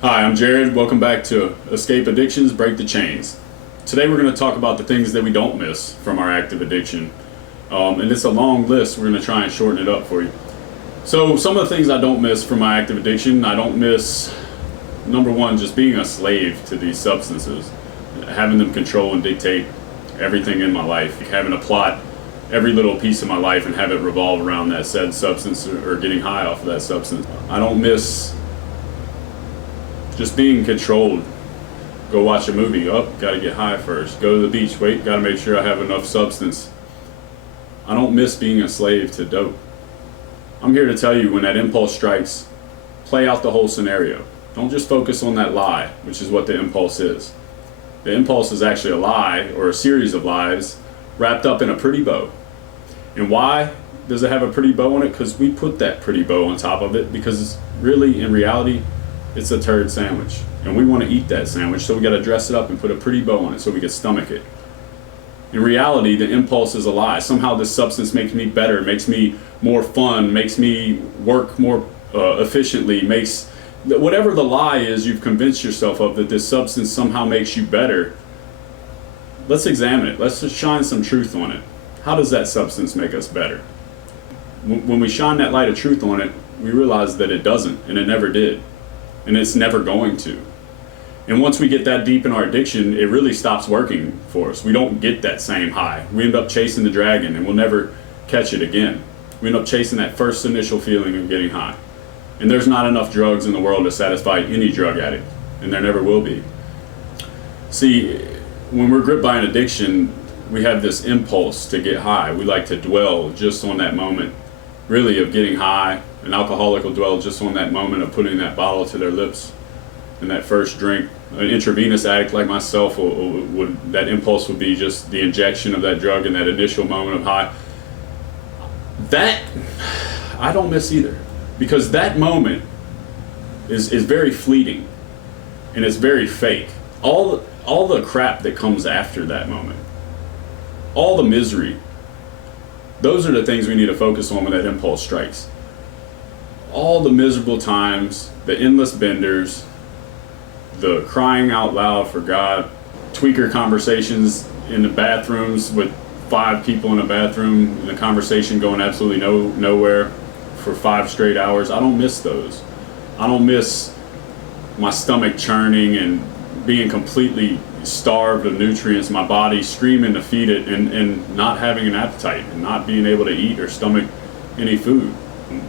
Hi, I'm Jared. Welcome back to Escape Addictions, Break the Chains. Today we're going to talk about the things that we don't miss from our active addiction. And it's a long list. We're going to try and shorten it up for you. So some of the things I don't miss from my active addiction, I don't miss, number one, just being a slave to these substances. Having them control and dictate everything in my life. Having to plot every little piece of my life and have it revolve around that said substance or getting high off of that substance. I don't miss just being controlled. Go watch a movie. Oh, gotta get high first. Go to the beach. Wait, gotta make sure I have enough substance. I don't miss being a slave to dope. I'm here to tell you, when that impulse strikes, play out the whole scenario. Don't just focus on that lie, which is what the impulse is. The impulse is actually a lie, or a series of lies, wrapped up in a pretty bow. And why does it have a pretty bow on it? Because we put that pretty bow on top of it, because really, in reality, it's a turd sandwich. And we want to eat that sandwich, so we got to dress it up and put a pretty bow on it so we can stomach it. In reality, the impulse is a lie. Somehow this substance makes me better, makes me more fun, makes me work more efficiently, makes... Whatever the lie is you've convinced yourself of, that this substance somehow makes you better, let's examine it. Let's just shine some truth on it. How does that substance make us better? When we shine that light of truth on it, we realize that it doesn't, and it never did. And it's never going to. And once we get that deep in our addiction, it really stops working for us. We don't get that same high. We end up chasing the dragon, and we'll never catch it again. We end up chasing that first initial feeling of getting high. And there's not enough drugs in the world to satisfy any drug addict, and there never will be. See, when we're gripped by an addiction, we have this impulse to get high. We like to dwell just on that moment, really, of getting high. An alcoholic will dwell just on that moment of putting that bottle to their lips and that first drink. An intravenous addict like myself, that impulse would be just the injection of that drug in that initial moment of high. That, I don't miss either. Because that moment is very fleeting, and it's very fake. All the crap that comes after that moment, all the misery, those are the things we need to focus on when that impulse strikes. All the miserable times, the endless benders, the crying out loud for God, tweaker conversations in the bathrooms with 5 people in a bathroom, and the conversation going absolutely nowhere for 5 straight hours. I don't miss those. I don't miss my stomach churning and being completely starved of nutrients, my body screaming to feed it, and not having an appetite, and not being able to eat or stomach any food.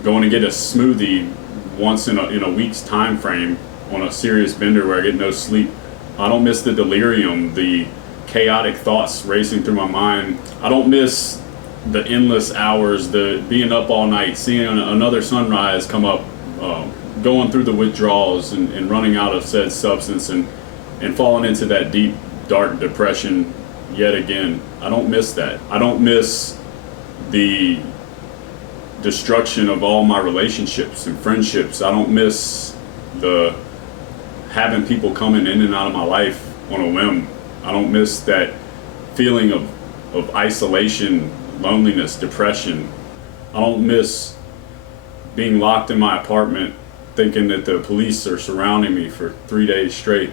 Going to get a smoothie once in a week's time frame on a serious bender where I get no sleep. I don't miss the delirium, the chaotic thoughts racing through my mind. I don't miss the endless hours, the being up all night, seeing another sunrise come up, going through the withdrawals and running out of said substance and falling into that deep, dark depression yet again. I don't miss that. I don't miss the destruction of all my relationships and friendships. I don't miss the having people coming in and out of my life on a whim. I don't miss that feeling of isolation, loneliness, depression. I don't miss being locked in my apartment thinking that the police are surrounding me for 3 days straight.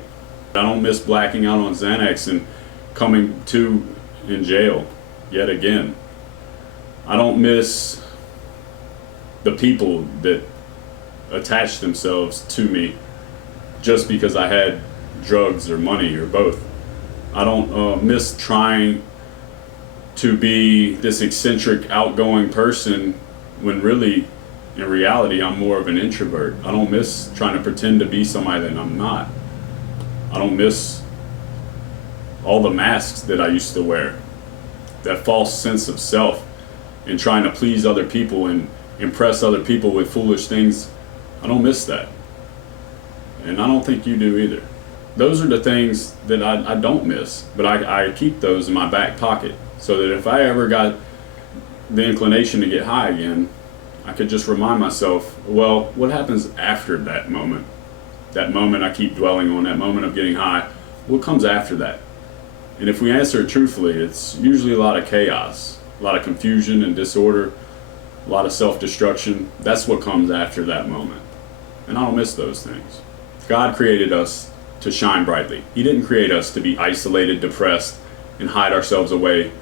I don't miss blacking out on Xanax and coming to in jail yet again. I don't miss the people that attach themselves to me just because I had drugs or money or both. I don't miss trying to be this eccentric, outgoing person when really, in reality, I'm more of an introvert. I don't miss trying to pretend to be somebody that I'm not. I don't miss all the masks that I used to wear, that false sense of self, and trying to please other people and impress other people with foolish things. I don't miss that. And I don't think you do either. Those are the things that I don't miss, but I keep those in my back pocket so that if I ever got the inclination to get high again, I could just remind myself, well, what happens after that moment? That moment I keep dwelling on, that moment of getting high, what comes after that? And if we answer it truthfully, it's usually a lot of chaos, a lot of confusion and disorder, a lot of self-destruction. That's what comes after that moment. And I don't miss those things. God created us to shine brightly. He didn't create us to be isolated, depressed, and hide ourselves away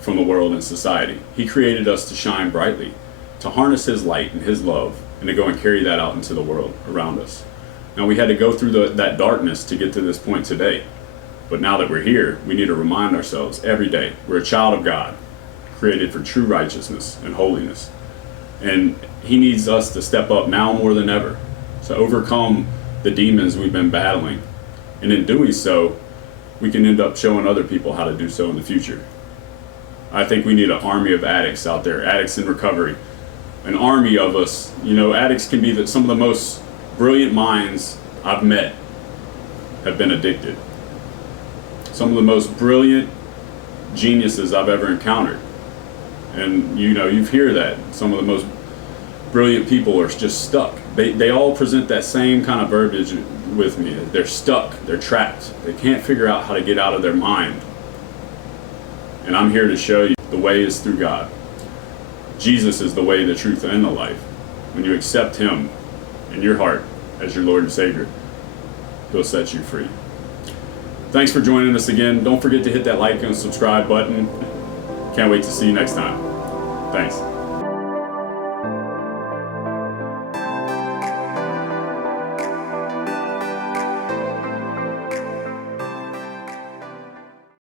from the world and society. He created us to shine brightly, to harness His light and His love, and to go and carry that out into the world around us. Now, we had to go through that darkness to get to this point today. But now that we're here, we need to remind ourselves every day we're a child of God, created for true righteousness and holiness. And He needs us to step up now more than ever to overcome the demons we've been battling. And in doing so, we can end up showing other people how to do so in the future. I think we need an army of addicts out there, addicts in recovery. An army of us. You know, addicts can be some of the most brilliant minds I've met have been addicted. Some of the most brilliant geniuses I've ever encountered. And you know, you hear that. Some of the most brilliant people are just stuck. They all present that same kind of verbiage with me. They're stuck, they're trapped. They can't figure out how to get out of their mind. And I'm here to show you the way is through God. Jesus is the way, the truth, and the life. When you accept Him in your heart as your Lord and Savior, He'll set you free. Thanks for joining us again. Don't forget to hit that like and subscribe button. Can't wait to see you next time. Thanks.